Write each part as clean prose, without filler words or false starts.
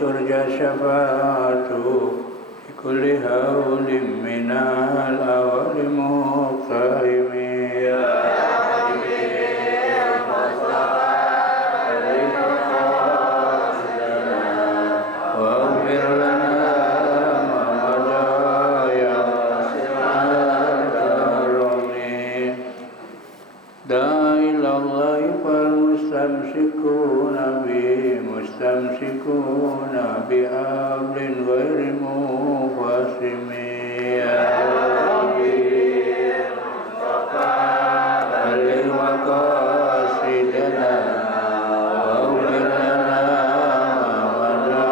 ترجى الشفاعة في كل هول من الأول مقتحم يا مستمسكون بحبل غير منفصم يا ربي المصطفى بلغ مقاصدنا واغفر لنا ما مضى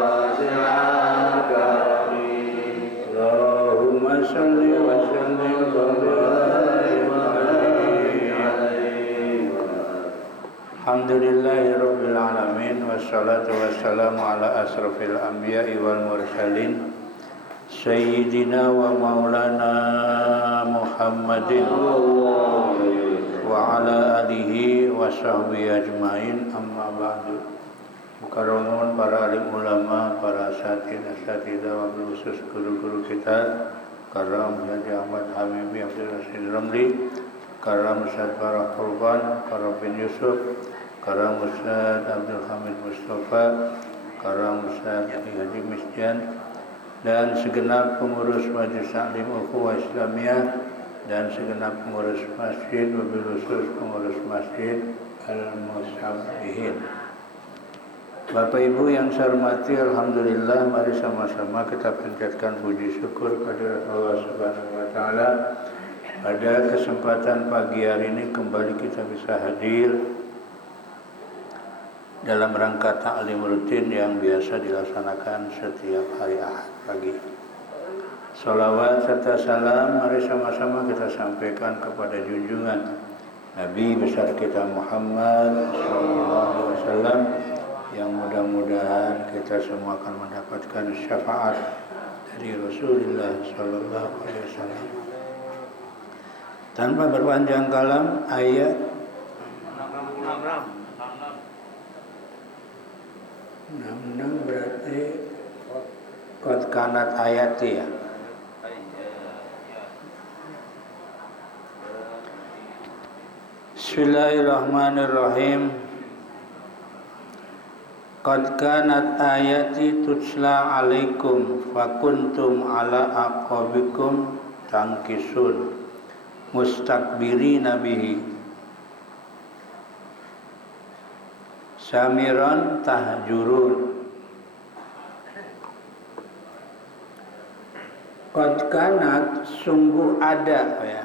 واسع الكرم اللهم صل وسلم وبارك عليه alhamdulillahi rabbil alamin wassalatu wassalamu ala asrafil anbiya'i wal mursalin sayyidina wa maulana Muhammadin wa ala alihi wa sahbihi ajmain amma ba'du. Mukarramun para alim ulama, para asatidzah wa khusus guru-guru kita, karam Haji Ahmad Habibi Abdul Rashid Ramli, karam Ustaz Farah Furqan, karam bin Yusuf, karam Ustaz Abdul Hamid Mustafa, karam Ustaz Haji Misjan, dan segenap pengurus Majelis Taklim Ukhuwah Islamiyah dan segenap pengurus masjid, wabil khusus pengurus masjid Al-Musabbihin. Bapak Ibu yang saya hormati, alhamdulillah, mari sama-sama kita panjatkan puji syukur kepada Allah Subhanahu wa taala. Pada kesempatan pagi hari ini kembali kita bisa hadir dalam rangka taklim rutin yang biasa dilaksanakan setiap hari Ahad pagi. Salawat serta salam mari sama-sama kita sampaikan kepada junjungan Nabi besar kita Muhammad SAW, yang mudah-mudahan kita semua akan mendapatkan syafaat dari Rasulullah SAW. Tanpa berpanjang kalam, ayat 66 berarti qad kanat ayati ya. Bismillahirrahmanirrahim. Qad kanat ayati tutsla alaikum fakuntum ala aqabikum tangkisun mustakbirina bihi samiran tahjurun. Qad kanat sungguh ada ya,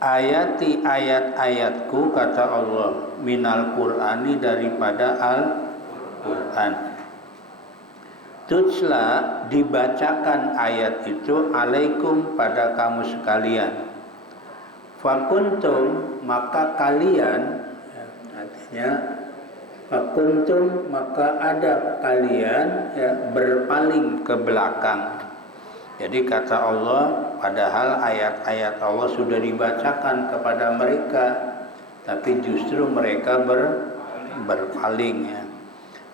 ayati ayat-ayatku kata Allah, minal Qur'ani daripada Al-Qur'an. Tutsla dibacakan ayat itu alaikum pada kamu sekalian. Fakuntum maka kalian, artinya fakuntum maka ada kalian ya, berpaling ke belakang. Jadi kata Allah, padahal ayat-ayat Allah sudah dibacakan kepada mereka, tapi justru mereka berpaling ya.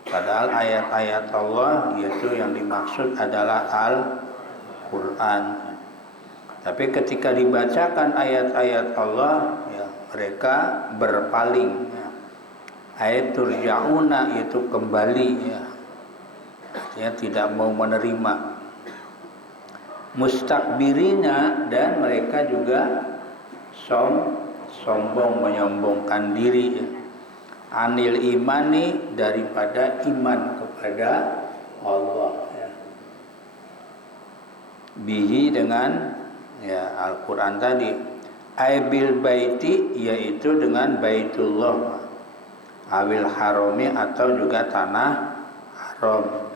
Padahal ayat-ayat Allah yaitu yang dimaksud adalah Al-Quran. Tapi ketika dibacakan ayat-ayat Allah ya, mereka berpaling ya. Ayat turja'una itu kembali ya, artinya tidak mau menerima. Mustakbirina, dan mereka juga sombong, menyombongkan diri ya. Anil imani, daripada iman kepada Allah ya. Bihi, dengan ya Al-Quran tadi. Aibil baiti, yaitu dengan Baitullah, awil harami, atau juga tanah haram.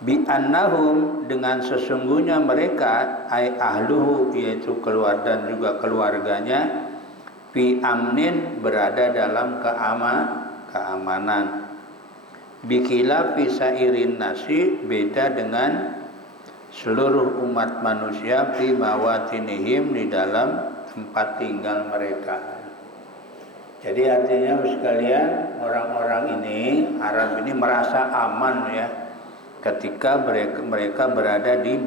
Bi annahum, dengan sesungguhnya mereka, ay ahluhu, yaitu keluar dan juga keluarganya, fi amnin, berada dalam keamanan. Bikila fi sairin nasi, beda dengan seluruh umat manusia, fi mawatinihim, di dalam tempat tinggal mereka. Jadi artinya sekalian, orang-orang ini, Arab ini merasa aman ya ketika mereka berada di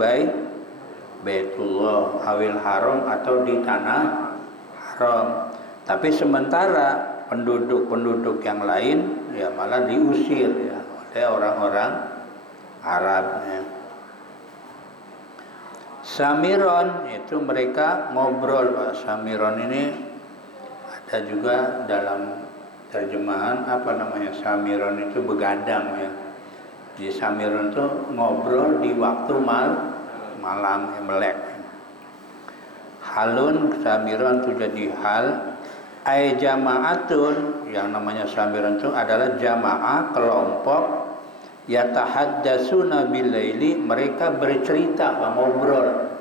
Baitullah Awil Haram atau di tanah haram. Tapi sementara penduduk-penduduk yang lain ya malah diusir ya oleh orang-orang Arab ya. Samiron itu mereka ngobrol, Pak. Samiron ini ada juga dalam terjemahan apa namanya, Samiron itu begadang ya. Di Samiron itu ngobrol di waktu malam ya, melek. Halun Samiron itu jadi hal. Ai jama'atun, yang namanya Samiron itu adalah jamaah, kelompok. Yatahaddatsuna billaili, mereka bercerita, ngobrol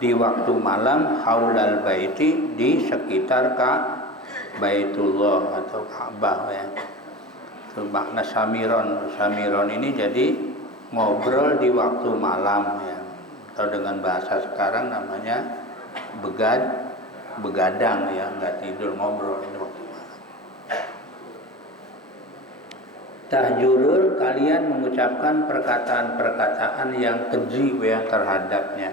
di waktu malam, haulal baiti, di sekitar Baitullah atau Ka'bah ya. Itu makna Samiron. Samiron ini jadi ngobrol di waktu malam ya. Atau dengan bahasa sekarang namanya begadang ya, nggak tidur, ngobrol di waktu malam. Tahjurul, kalian mengucapkan perkataan-perkataan yang keji ya terhadapnya.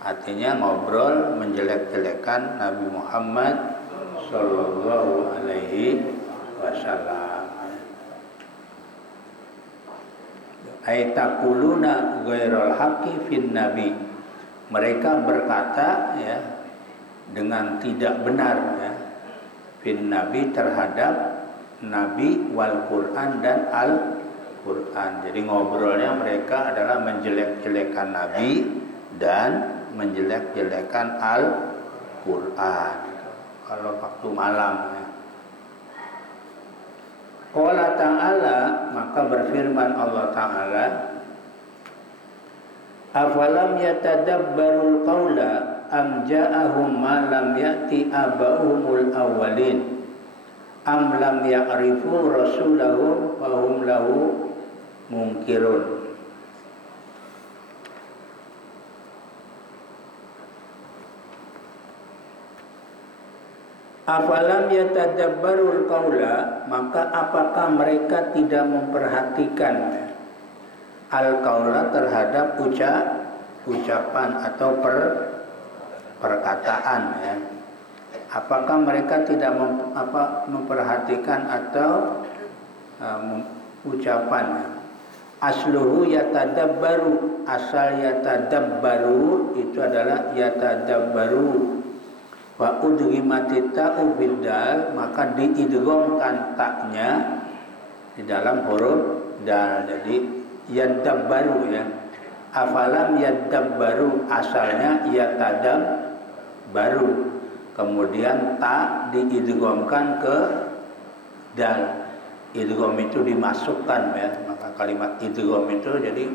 Artinya ngobrol menjelek-jelekan Nabi Muhammad Sallallahu Alaihi Wasallam. Aitakuluna ghairal haqqi fin nabi, mereka berkata ya dengan tidak benar ya fin nabi, terhadap Nabi wal Quran dan Al Quran. Jadi ngobrolnya mereka adalah menjelek-jelekan Nabi dan menjelek-jelekan Al Quran. Kalau waktu malam ya. Qala ta'ala, maka berfirman Allah Ta'ala, afalam yatadabbarul qawla am ja'ahum ma lam ya'ti aba'umul awwalin am lam ya'rifu rasulahum wa hum lahu munkirun. Afalam yatadabbarul qaula, maka apakah mereka tidak memperhatikan al-qaula terhadap ucapan atau perkataan ya. Apakah mereka tidak memperhatikan atau ucapan? Asluhu yatadabbaru, asal yatadabbaru itu adalah yatadabbaru. Wa udghimatit ta'u bil dal, maka diidghamkan taknya di dalam huruf dal. Jadi yadabbaru ya. Afalam yadabbaru, asalnya yatadabbaru. Kemudian ta diidghamkan ke dal. Idgham itu dimasukkan ya, maka kalimat idgham itu jadi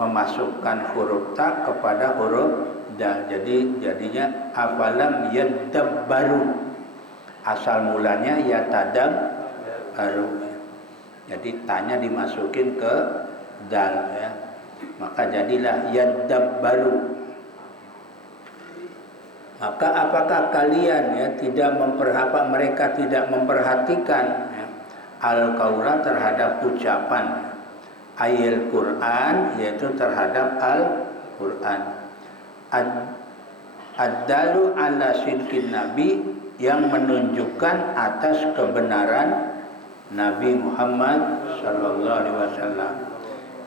memasukkan huruf ta kepada huruf dal. Jadi jadinya afalam yadabbaru, asal mulanya yatadabbaru. Jadi tanya dimasukin ke dal ya, maka jadilah yadabbaru. Maka apakah kalian ya mereka tidak memperhatikan ya, al-qaula terhadap ucapan ayat Quran, yaitu terhadap Al-Quran. Ad-dalu ala sidqin nabi, yang menunjukkan atas kebenaran Nabi Muhammad sallallahu alaihi wasallam.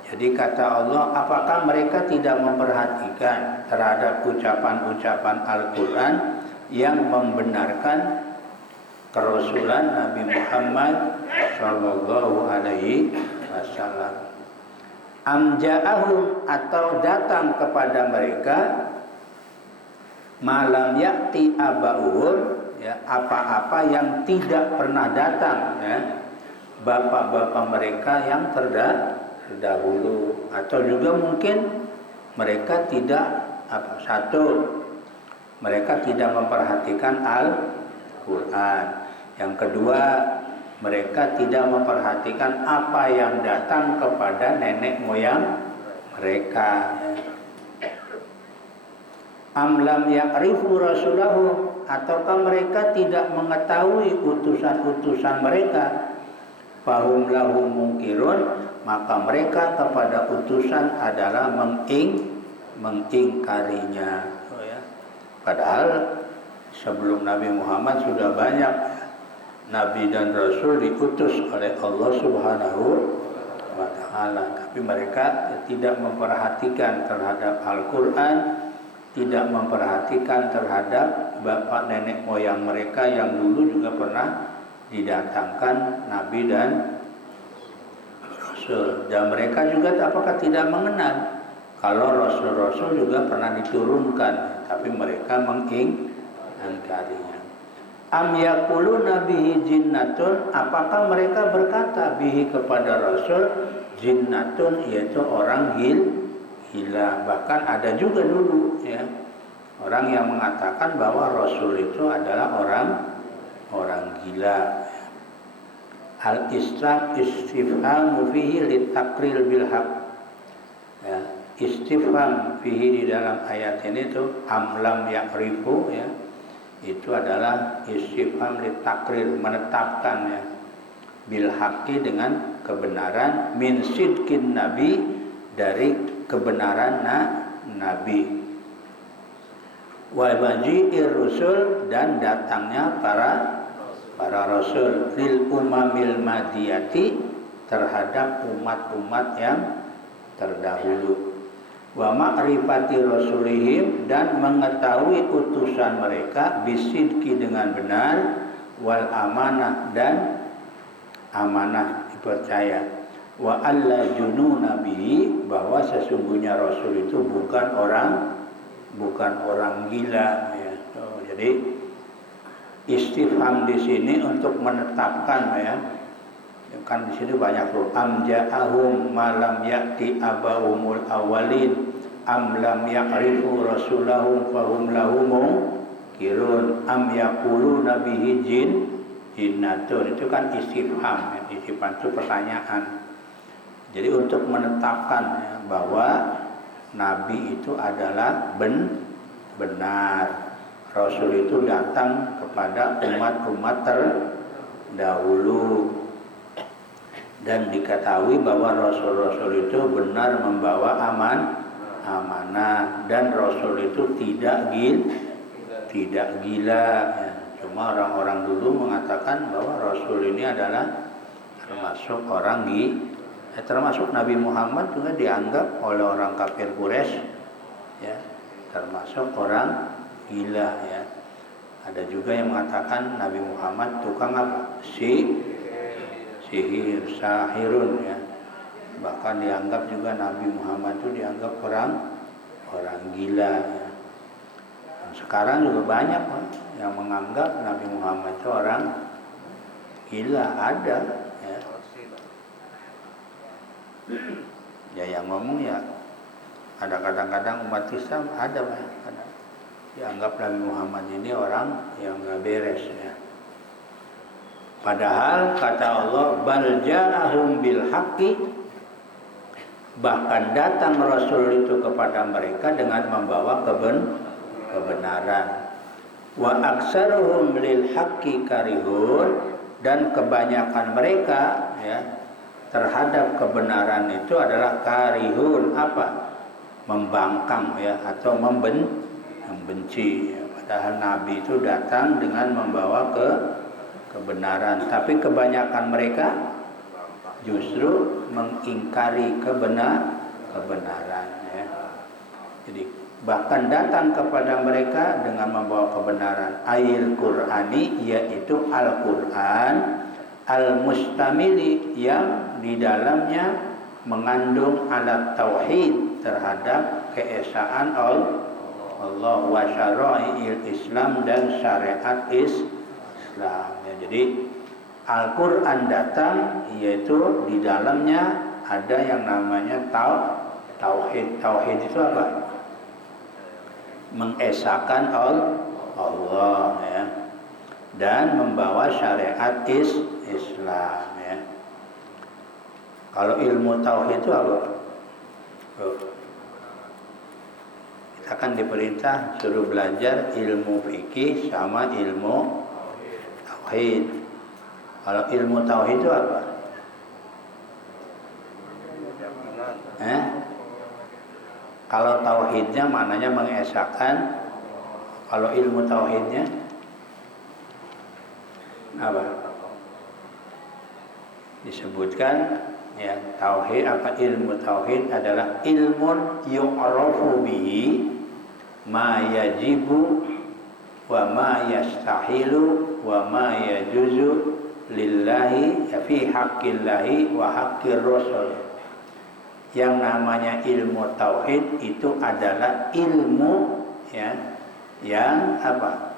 Jadi kata Allah, apakah mereka tidak memperhatikan terhadap ucapan-ucapan Al-Quran yang membenarkan kerasulan Nabi Muhammad sallallahu alaihi wasallam. Am ja'ahum, atau datang kepada mereka malam ya'ti aba'uhum ya, apa-apa yang tidak pernah datang ya bapak-bapak mereka yang terdahulu. Atau juga mungkin mereka tidak mereka tidak memperhatikan Al-Quran. Yang kedua, mereka tidak memperhatikan apa yang datang kepada nenek moyang mereka. Am lam ya'rifu rasulahu, ataukah mereka tidak mengetahui utusan-utusan mereka? Fahum lahum mungkirun, maka mereka kepada utusan adalah mengingkarinya. Oh ya. Padahal sebelum Nabi Muhammad sudah banyak Nabi dan Rasul diutus oleh Allah Subhanahu wa Ta'ala, tapi mereka tidak memperhatikan terhadap Al-Quran, tidak memperhatikan terhadap bapak nenek moyang mereka yang dulu juga pernah didatangkan Nabi dan Rasul, dan mereka juga apakah tidak mengenal kalau Rasul-Rasul juga pernah diturunkan, tapi mereka mengingkarinya. Am yaquluna bihi jinnatun, apakah mereka berkata bihi kepada Rasul jinnatun, yaitu orang gila. Bahkan ada juga dulu ya orang yang mengatakan bahwa Rasul itu adalah orang gila. Al-islam istifhamu fihi litakril bil haq. Ya, istifham fihi di dalam ayat ini tuh amlam ya'rifu ya. Itu adalah istifham litakrir, menetapkan ya, bil haqqi dengan kebenaran, min sidqin nabi, dari kebenaran nabi, wa maji'ir rusul, dan datangnya para rasul, lil umamil madiyati, terhadap umat-umat yang terdahulu, wa ma'rifati rasulihim, dan mengetahui utusan mereka, bisidki, dengan benar, wal amanah, dan amanah dipercaya, wa alla jununa bihi, bahwa sesungguhnya Rasul itu bukan orang gila ya. Jadi istifham di sini untuk menetapkan ya. Kan di sini banyak tuh, am ja'ahum malam ya'ti abahumul awalin, am lam ya'rifu rasulahum fahum lahum kirun, am yaquluna bihi jinnatun. Itu kan istifham ya. Istifham itu pertanyaan. Jadi untuk menetapkan ya, bahwa Nabi itu adalah benar, Rasul itu datang kepada umat-umat terdahulu, dan diketahui bahwa Rasul-Rasul itu benar membawa amanah, dan Rasul itu tidak gila ya. Cuma orang-orang dulu mengatakan bahwa Rasul ini adalah termasuk orang gila, termasuk Nabi Muhammad juga dianggap oleh orang kafir Quraisy ya, termasuk orang gila ya. Ada juga yang mengatakan Nabi Muhammad tukang apa? Sihir, sahirun ya. Bahkan dianggap juga Nabi Muhammad itu dianggap orang gila ya. Dan sekarang juga banyak yang menganggap Nabi Muhammad itu orang gila, ada ya. Ya yang ngomong ya ada, kadang-kadang umat Islam ada dianggap Nabi Muhammad ini orang yang gak beres ya. Padahal kata Allah, bal ja'ahum bil haqqi, bahkan datang Rasul itu kepada mereka dengan membawa kebenaran. Wa aksaruhum lil haqqi karihun, dan kebanyakan mereka ya terhadap kebenaran itu adalah karihun, apa? Membangkang ya, atau membenci ya. Padahal Nabi itu datang dengan membawa kebenaran, tapi kebanyakan mereka justru mengingkari kebenaran ya. Jadi bahkan datang kepada mereka dengan membawa kebenaran, ayil Qur'ani, yaitu Al-Qur'an, al-mustamili, yang di dalamnya mengandung alat tauhid, terhadap keesaan Allah, wa syara'i'il Islam, dan syariat Islam ya. Jadi Al-Quran datang, yaitu di dalamnya ada yang namanya tauhid. Tauhid itu apa? Mengesahkan Allah ya, dan membawa syariat Islam ya. Kalau ilmu tauhid itu apa? Kita kita kan diperintah suruh belajar ilmu fikih sama ilmu tauhid. Kalau ilmu tauhid itu apa? Kalau tauhidnya maknanya mengesahkan. Kalau ilmu tauhidnya apa? Disebutkan ya, tauhid apa ilmu tauhid adalah ilmun yu'rafu bihi ma yajibu wa ma yastahilu wa ma yajuzu lillahi ya fi haqqillahi wa haqqir rasul. Yang namanya ilmu tauhid itu adalah ilmu ya yang apa?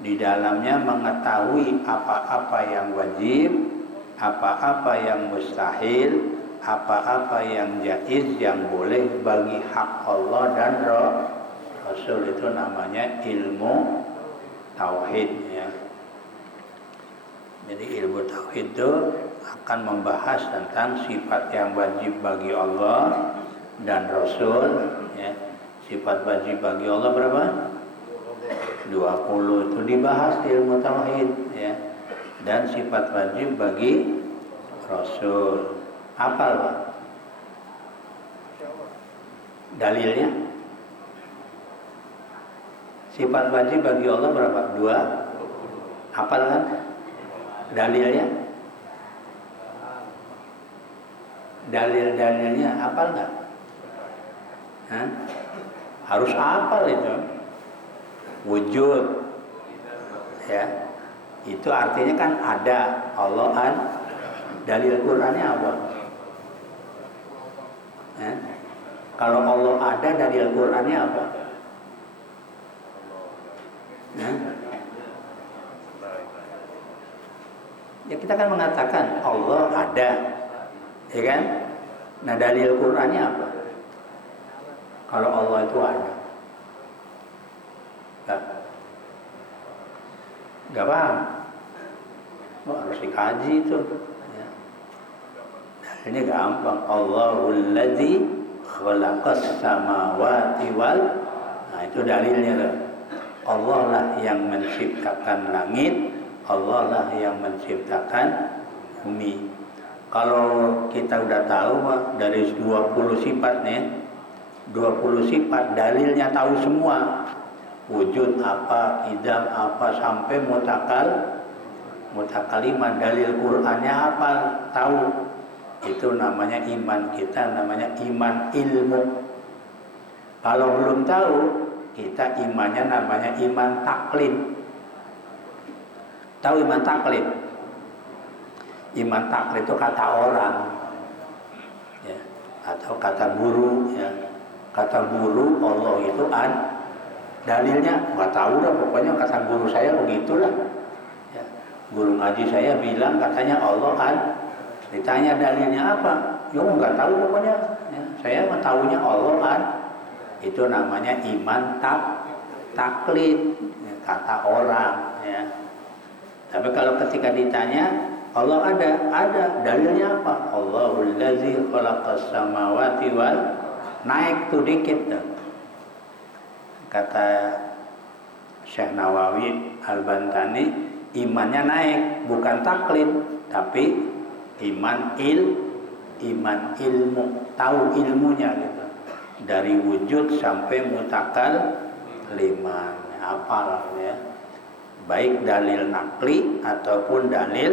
Di dalamnya mengetahui apa-apa yang wajib, apa-apa yang mustahil, apa-apa yang jaiz, yang boleh bagi hak Allah dan Rasul. Itu namanya ilmu tauhid ya. Jadi ilmu tauhid itu akan membahas tentang sifat yang wajib bagi Allah dan Rasul ya. Sifat wajib bagi Allah berapa? 20 itu dibahas di ilmu tauhid ya. Dan sifat wajib bagi Rasul. Hafal Pak? Dalilnya? Sifat wajib bagi Allah berapa? 2. Hafal kan? Dalilnya? Dalil-dalilnya hafal nggak? Harus hafal itu. Wujud ya, itu artinya kan ada Allah an. Dalil Qur'annya apa? Kalau Allah ada, dalil Qur'annya apa? Ya kita kan mengatakan Allah ada, ya kan? Nah dalil Qur'annya apa? Kalau Allah itu ada. Gak paham? Harus dikaji itu ya. Ini gampang. Allahul ladzi khalaqas samawati wal. Nah itu dalilnya tuh. Allah lah yang menciptakan langit, Allah lah yang menciptakan bumi. Kalau kita udah tahu dari 20 sifat nih, 20 sifat dalilnya tahu semua. Wujud apa, idam apa, sampai mutakaliman, dalil Qur'annya apa, tahu. Itu namanya iman kita, namanya iman ilmu. Kalau belum tahu, kita imannya namanya iman taklid. Tahu iman taklid? Iman taklid itu kata orang ya, atau kata guru ya. Kata guru Allah itu dalilnya nggak tahu lah, pokoknya kata guru saya begitulah ya. Guru ngaji saya bilang katanya Allah ditanya dalilnya apa, ya nggak tahu pokoknya ya. Saya tahunya Allah itu namanya iman taklid ya, kata orang ya. Tapi kalau ketika ditanya Allah ada dalilnya apa? Allahul ladzi khalaqas samawati wal, naik tuh dikit tuh. Kata Syekh Nawawi Al-Bantani, imannya naik, bukan taklid, tapi iman ilmu, tahu ilmunya gitu. Dari wujud sampai mutakaliman, hafal ya. Baik dalil nakli ataupun dalil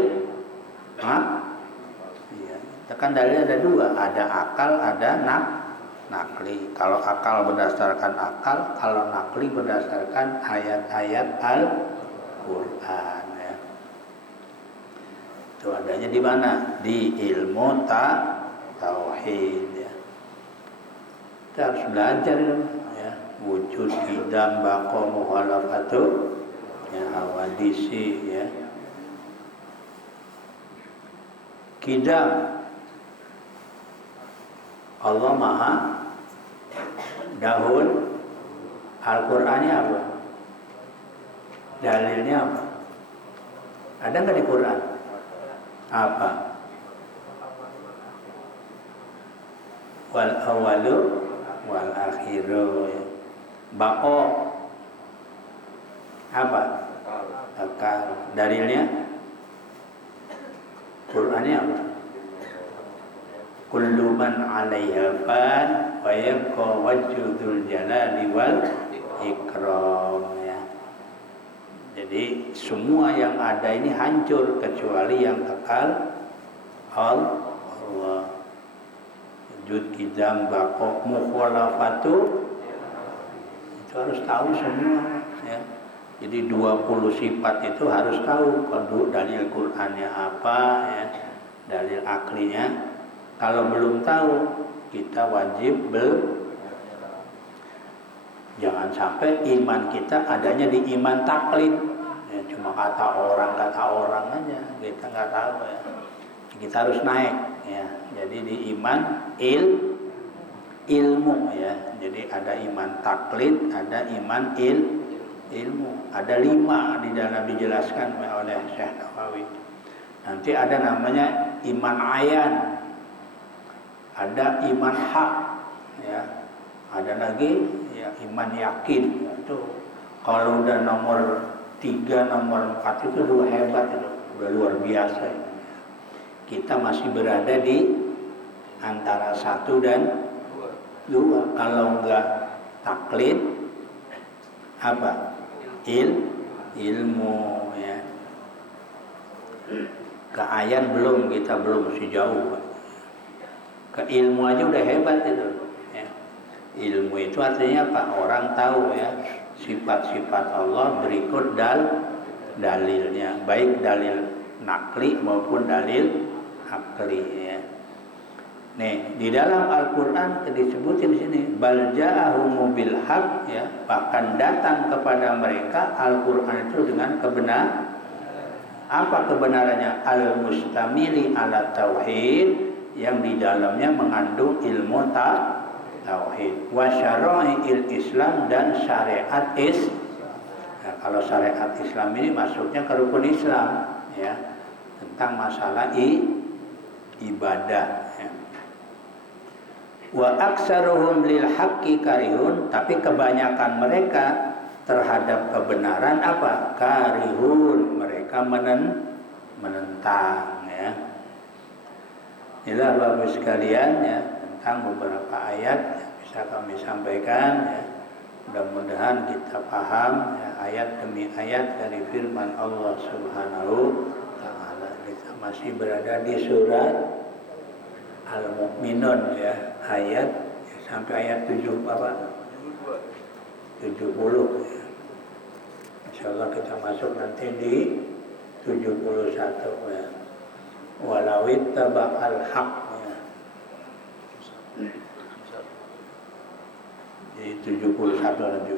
ya. Kan dalil ada dua, ada akal, ada nakli. Kalau akal berdasarkan akal, kalau nakli berdasarkan ayat-ayat Al-Quran ya. Itu adanya di mana? Di ilmu tauhid ya. Kita harus belajar ya. Wujud, idam, baqa, muhalafatu ya, hawadisi ya. Kidam, Allah Maha Dahul. Al-Qur'annya apa? Dalilnya apa? Ada nggak di Quran? Apa? Wal awalu wal akhiru ya. Bako apa? Kekal. Dalilnya Qur'annya apa? Kullu man 'alaiha fan wa yabqa wajhu dzul jalali wal ikram, ya. Jadi semua yang ada ini hancur kecuali yang kekal Allah. Wujud, kidam, bako, mukhalafatu, itu harus tahu semua, ya. Jadi 20 sifat itu harus tahu. Kalau dalil Qur'annya apa, ya, dalil aklinya. Kalau belum tahu, kita wajib jangan sampai iman kita adanya di iman taklid, ya, cuma kata orang aja, kita nggak tahu, ya. Kita harus naik, ya. Jadi di iman ilmu, ya. Jadi ada iman taklid, ada iman ilmu. Ada 5 di dalam dijelaskan oleh Syekh Nawawi. Nanti ada namanya iman ayan, ada iman hak, ya. Ada lagi, ya, iman yakin. Itu kalau udah nomor 3, nomor 4 itu udah hebat, itu udah luar biasa. Kita masih berada di antara 1 dan 2. Kalau enggak taklid, apa? Ilmu, ya. Ke ayan belum, kita belum, masih jauh. Ke ilmu aja udah hebat itu, ya. Ilmu itu artinya apa? Orang tahu, ya, sifat-sifat Allah berikut dalilnya, baik dalil nakli maupun dalil akli, ya. Nih, di dalam Al-Qur'an disebutin di sini bal ja'ahum bil haq, ya, bahkan datang kepada mereka Al-Qur'an itu dengan kebenaran. Apa kebenarannya? Al-mustamili ala tauhid, yang di dalamnya mengandung ilmu tauhid, wa syara'il Islam, dan syariat Nah, kalau syariat Islam ini masuknya ke rukun Islam, ya, tentang masalah ibadah, ya. Wa aksaruhum lil haqqi karihun, tapi kebanyakan mereka terhadap kebenaran apa? Karihun, mereka menentang, ya. Inilah Bapak sekalian, ya, tentang beberapa ayat yang bisa kami sampaikan, ya. Mudah-mudahan kita paham, ya, ayat demi ayat dari firman Allah Subhanahu wa ta'ala. Kita masih berada di surat Al-Mu'minun, ya, ayat, ya, sampai ayat 70, ya. Insyaallah kita masuk nanti di 71, ya. Walawit taba'al haq, ya. Di 71 nanti.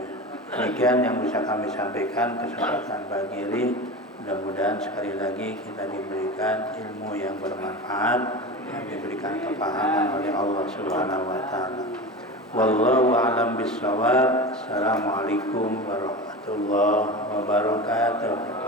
Demikian yang bisa kami sampaikan kesempatan pagi ini. Mudah-mudahan sekali lagi kita diberikan ilmu yang bermanfaat, yang diberikan kepahaman oleh Allah Subhanahu wa ta'ala. Wallahu a'lam bishawab. Assalamualaikum warahmatullahi wabarakatuh.